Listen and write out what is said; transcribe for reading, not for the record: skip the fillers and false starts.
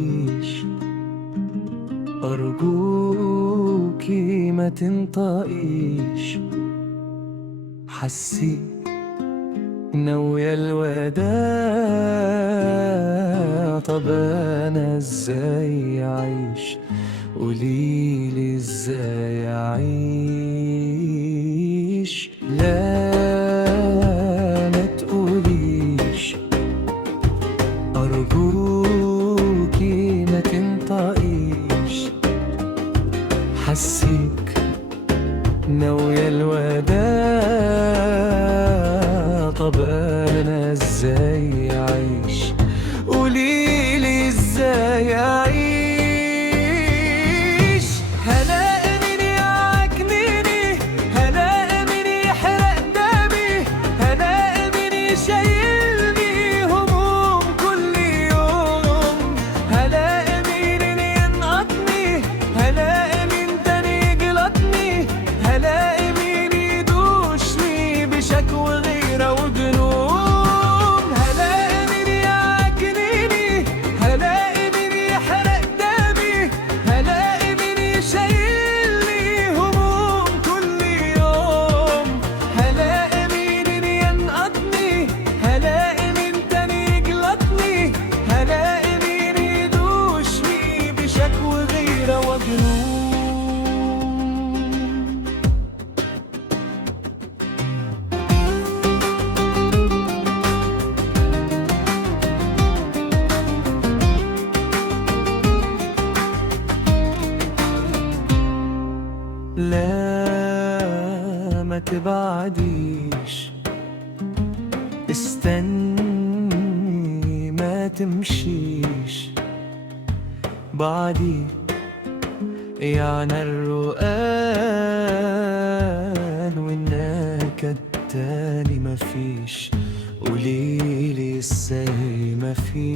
تقوليش، أرجوكي ما تنطقيش. حسيت ناوية الوداع، طب أنا إزاي أعيش؟ قوليلي إزاي أعيش؟ لا ما تقوليش، أرجوكي ما تنطقيش. حسيك ناوية الوداع، طب أنا إزاي أعيش؟ قوليلي إزاي أعيش؟ هلاقي مين يعكنيني، هلاقي مين يحرق دمي، هلاقي مين يشيلني هموم كل يوم، هلاقي مين ينقطني، هلاقي مين تاني يجلطني، هلاقي مين يدوشني بشكوى غيرة وجنون. هلاقي مين يعكنيني، هلاقي مين يحرق دمي، هلاقي مين يشيلني هموم كل يوم، هلاقي مين ينقضني، هلاقي مين تاني يجلطني، هلاقي مين يدوشني بشكوى غيرة وجنون. لا ما تبعديش، استني ما تمشيش بعدي، يعني الرقان والنكد تاني مفيش. قوليلي ازاي مفيش؟